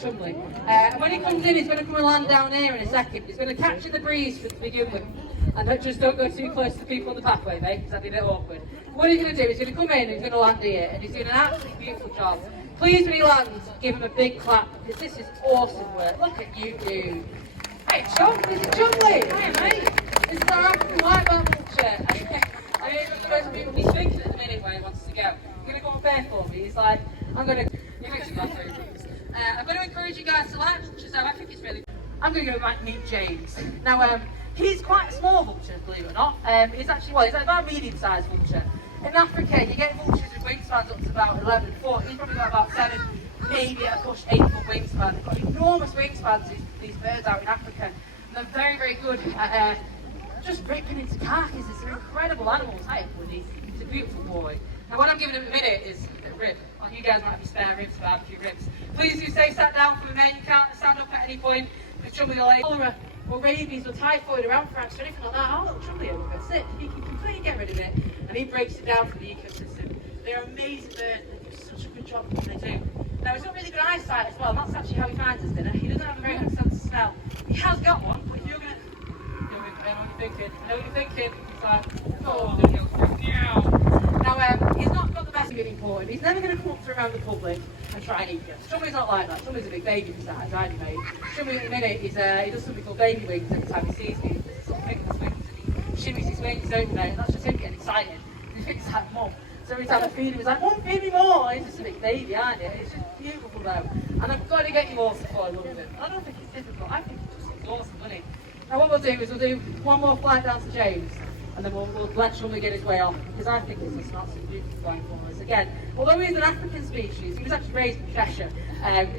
Chumley. And when he comes in, he's going to come and land down here in a second. He's going to catch in the breeze to begin with. And just don't go too close to the people on the pathway, mate, because that'd be a bit awkward. What he's going to do is he's going to come in and he's going to land here, and he's doing an absolutely beautiful job. Please, when he lands, give him a big clap, because this is awesome work. Look at you, dude. Hey, Chum, this is Chumley. Hi, mate. This is our African white-belt vulture. I mean, the most beautiful. He's thinking at the minute where he wants to go. He's going to go up there for me. He's like, I'm going to... I'm going to encourage you guys to like vultures, so I think it's really... I'm going to go back and meet James. Now, he's quite a small vulture, believe it or not. He's actually, well, he's about a medium-sized vulture. In Africa, you get vultures with wingspans up to about 11 foot. He's probably got about 7, maybe at a push 8-foot wingspan. They've got enormous wingspans, these birds out in Africa. And they're very, very good at just ripping into carcasses. They're incredible animals. He's a beautiful boy. Now, what I'm giving him in a minute is a rib. Well, you guys might have spare ribs, barbecue ribs. Please do stay sat down for a minute. You can't stand up at any point. Because Chumley will or rabies or typhoid or anthrax or anything like that. Our little Chumley over there, sit. He can completely get rid of it, and he breaks it down for the ecosystem. They're amazing birds. They do such a good job at what they do. Now, he's got really good eyesight as well. That's actually how he finds his dinner. He doesn't have a very good sense of smell. He has got one, but if you're going to... I know what you're thinking. He's like, oh, now, he's not got the best meaning for him. He's never going to come up to around the public and try and eat you. Chumley's not like that. Chumley's a big baby for size, aren't you, mate? Chumley at the minute, he does something called baby wings every time he sees me. He does sort of flick his wings and he shimmies his wings, don't you, mate? That's just him getting excited. He thinks like, Mum. So every time I feed him, he's like, Mum, feed me more. He's just a big baby, aren't you? It's just beautiful, though. And I've got to get you all before I love him. I don't think it's difficult. I think it's just awesome, isn't it? Now, what we'll do is we'll do one more flight down to James. And then we'll let Chumley get his way off, because I think this is not so beautiful flying for us. Again, although he's an African species, he was actually raised in Cheshire.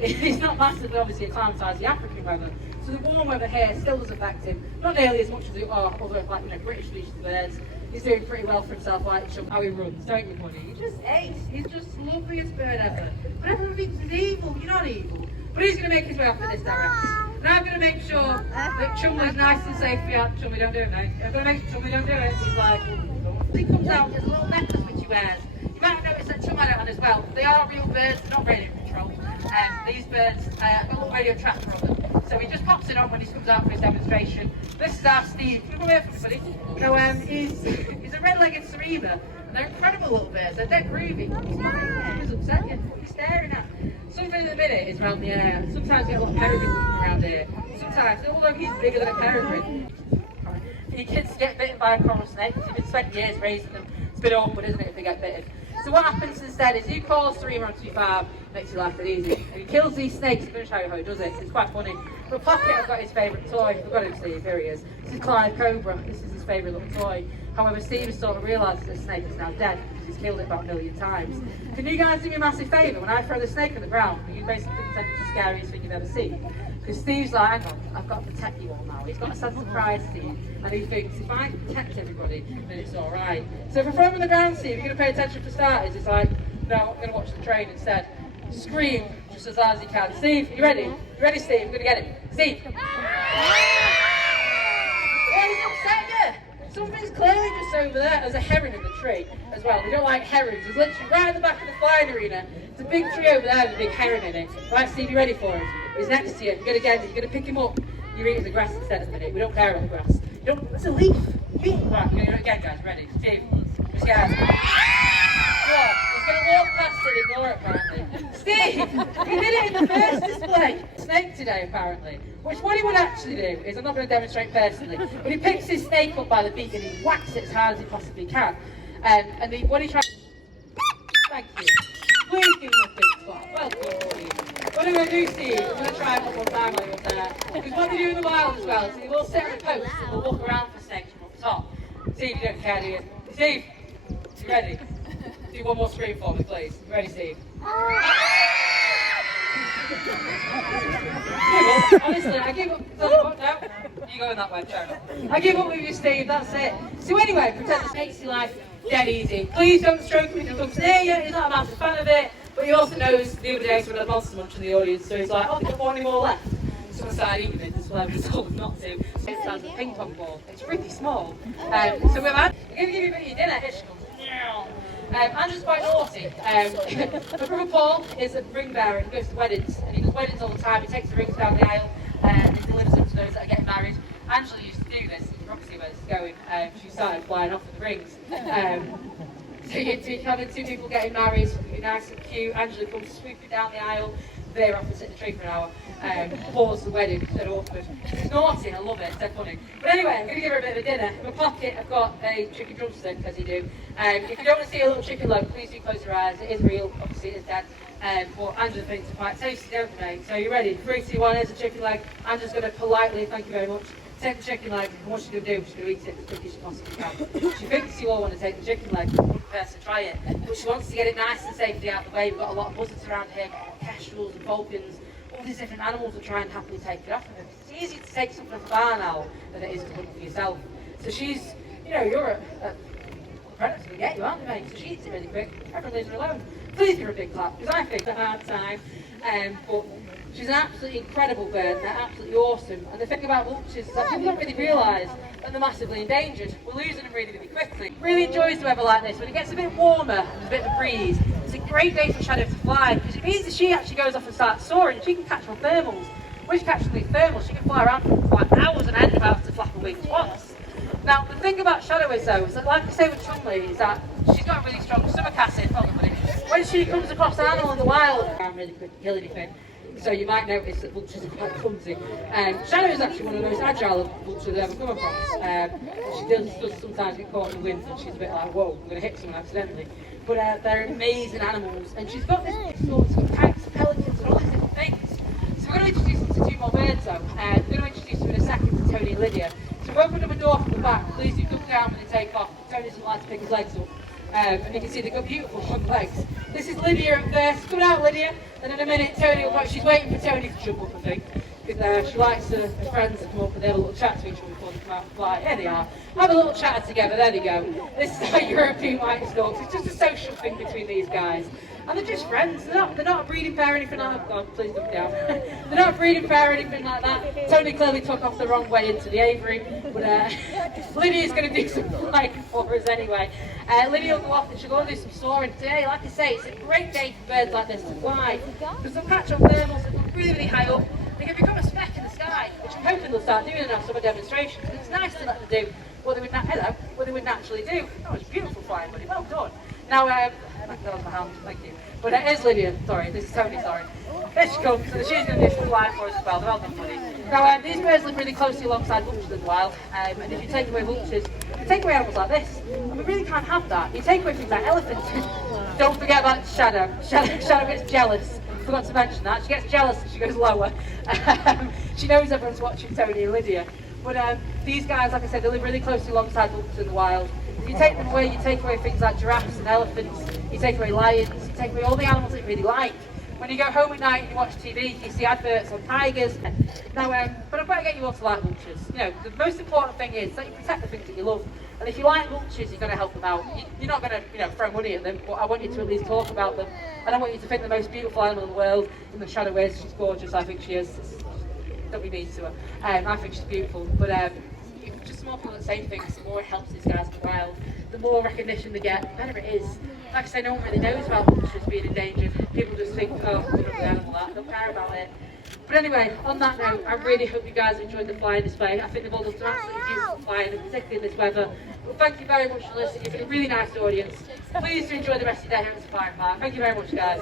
He's not massively, obviously, acclimatised to the African weather. So the warm weather here still does affect him, not nearly as much as other, like, British species of birds. He's doing pretty well for himself, like Chumley. How he runs, don't you, buddy? He's just ace. He's just the loveliest bird ever. But everyone thinks he's evil. You're not evil. But he's going to make his way off in this direction. And I'm going to make sure that Chumley's nice and safe for you. Chumley, don't do it, mate. I'm going to make sure Chumley don't do it. He's like, he comes out, there's a little necklace which he wears. You might have noticed that Chumley had it on as well. They are real birds, they're not radio controlled. These birds have got a little radio tracker on them. So he just pops it on when he comes out for his demonstration. This is our Steve. Can you come here for me, buddy? So he's a red-legged Seriema. They're incredible little birds. They're dead groovy. He's upset you. What are you staring at? Something in the minute is around the air. Sometimes we get a little peregrines around here. Sometimes, although he's bigger than a peregrine. Your kids get bitten by a coral snake. You've been spent years raising them. It's a bit awkward, isn't it, if they get bitten? So what happens instead is you call Seriema onto your farm, makes your life a bit easy. And he kills these snakes. I'm going to show you how he does it. It's quite funny. But Pocket has got his favourite toy. I've got him, Steve. Here he is. This is Clive Cobra. This is his favourite little toy. However, Steve has sort of realised that the snake is now dead because he's killed it about 1 million times. Can you guys do me a massive favour? When I throw the snake on the ground, you basically pretend it's the scariest thing you've ever seen. Because Steve's like, hang on, I've got to protect you all now. He's got a sense of pride, Steve. And he thinks, if I protect everybody, then it's alright. So if I throw him on the ground, Steve, you're going to pay attention for starters. It's like, no, I'm going to watch the train instead. Scream just as loud as you can. Steve, you ready? You ready, Steve? I'm going to get him. Steve! Something's clearly just over there. There's a heron in the tree as well. They don't like herons. There's literally right at the back of the flying arena. There's a big tree over there with a big heron in it. Right, Steve, you ready for him? He's next to you. You're going to get him. You're going to pick him up. You're eating the grass instead of a minute. We don't care about the grass. You don't, it's a leaf. Right, we're going to do it again, guys. Ready? Steve, just get out. He's going to walk past it and ignore it, apparently. Steve, he did it in the first display. Snake today, apparently. Which what he would actually do is, I'm not going to demonstrate personally, but he picks his snake up by the beak and he whacks it as hard as he possibly can. What he tries... Thank you. Please give him a big clap. Well done, Steve. What I'm going to do, Steve, I'm going to try it one more time while you're up there. Because what they do in the wild as well, so we'll sit on a post and we'll walk around for snakes from up top. Steve, you don't care, do you? Steve, you ready? Do one more scream for me, please. You ready, Steve? Honestly, I give up. No, you going that way, fair enough. I give up with you, Steve, that's it. So anyway, pretend this makes your life dead easy. Please don't stroke him if he comes near you. He's not a massive fan of it, but he also knows the other day someone had monster munch in the audience, so he's like, oh, they've got one more left. Someone started eating it, this will have told not to. It's as a ping pong ball. It's pretty small. So we're going to give you a bit of your dinner. Here she comes. Andrew's quite naughty. My brother Paul is a ring bearer. He goes to weddings and he does weddings weddings all the time. He takes the rings down the aisle and he delivers them to those that are getting married. Angela used to do this. You can probably see where this is going. She started flying off with the rings. So you're having two people getting married, you're nice and cute. Angela comes swooping down the aisle. They're off and sit in the tree for an hour. Pause the wedding, it's dead awkward. It's naughty, I love it, it's dead funny. But anyway, I'm going to give her a bit of a dinner. In my pocket, I've got a chicken drumstick, as you do. If you don't want to see a little chicken leg, please do close your eyes. It is real, obviously it is dead. But Angela thinks it's quite tasty, don't they? So you ready? 3, 2, 1, here's a chicken leg. Angela's going to politely, thank you very much, take the chicken leg, and what she's going to do, she's going to eat it as quickly as she possibly can. She thinks you all want to take the chicken leg, one person try it, but she wants to get it nice and safely out of the way. We've got a lot of buzzards around here, kestrels and falcons, all these different animals will try and happily take it off of them. It's easier to take something off a barn owl than it is to hunt for yourself. So she's, you know, you're a predator's going to get you, aren't they, mate? So she eats it really quick, everyone leaves her alone. Please give her a big clap, because I think at a hard time. But she's an absolutely incredible bird, they're absolutely awesome. And the thing about vultures is that people don't really realise that they're massively endangered. We're losing them really, really quickly. Really enjoys the weather like this. When it gets a bit warmer and a bit of a breeze, it's a great day for Shadow to fly, because it means that she actually goes off and starts soaring. She can catch on thermals. When she catches these thermals, she can fly around for like hours on end without having to flap her wings once. Now, the thing about Shadow is though, is that like I say with Knowsley, is that she's got a really strong stomach acid. When she comes across an animal in the wild, I'm really quick to kill anything. So you might notice that vultures are quite clumsy. Shadow is actually one of the most agile vultures I've ever come across. She does sometimes get caught in the wind and she's a bit like, whoa, I'm going to hit someone accidentally. But they're amazing animals. And she's got this sort of kites, pelicans and all these different things. So we're going to introduce them to 2 more birds though. We're going to introduce them in a second to Tony and Lydia. So we've opened up a door from the back. Please do look down when they take off. Tony doesn't like to pick his legs up. And you can see they've got beautiful front legs. This is Lydia at first. Come out, Lydia. And in a minute, Tony will go. She's waiting for Tony to jump up, I think. Because she likes her friends to come up and they have a little chat to each other before they come out and fly. Here they are. Have a little chat together. There they go. This is our European white storks. It's just a social thing between these guys. And they're just friends. They're not a breeding pair or anything like that. God, please don't down. They're not a breeding pair or anything like that. Tony clearly took off the wrong way into the aviary. But Lydia's going to do some flying for us anyway. Lydia will go off and she'll go and do some soaring today. Like I say, it's a great day for birds like this to fly. Because they'll catch on thermals that look really, really high up. They can become a speck in the sky, which I'm hoping they'll start doing in our summer demonstrations. It's nice to let them do what they would naturally do. Oh, it's beautiful flying, buddy. Well done. Now, that was my hand, thank you. But it is Lydia, sorry, this is Tony, sorry. Here she comes, so she's going to do some flying for us as well. They're all done, buddy. Now, these birds live really closely alongside vultures in the wild, and if you take away vultures, you take away animals like this, and we really can't have that. You take away things like elephants. Don't forget about Shadow. Shadow gets jealous. Forgot to mention that. She gets jealous and she goes lower. She knows everyone's watching Tony and Lydia. But these guys, like I said, they live really closely alongside vultures in the wild. If you take them away, you take away things like giraffes and elephants, you take away lions, you take away all the animals that you really like. When you go home at night and you watch TV, you see adverts on tigers. Now, but I've got to get you all to like vultures. You know, the most important thing is that you protect the things that you love. And if you like vultures, you've got to help them out. You're not going to, you know, throw money at them, but I want you to at least talk about them. And I want you to think the most beautiful animal in the world, in the Shadow is. She's gorgeous, I think she is. Don't be mean to her. I think she's beautiful. But just more people that say things, the more it helps these guys in the wild. The more recognition they get, the better it is. Like I say, no one really knows about vultures being endangered. People just think, oh, it's an animal that, don't care about it. But anyway, on that note, I really hope you guys enjoyed the flying display. I think they've all done some absolutely beautiful flying, and particularly in this weather. But thank you very much for listening. You've been a really nice audience. Please do enjoy the rest of your day here at the Flying Park. Thank you very much, guys.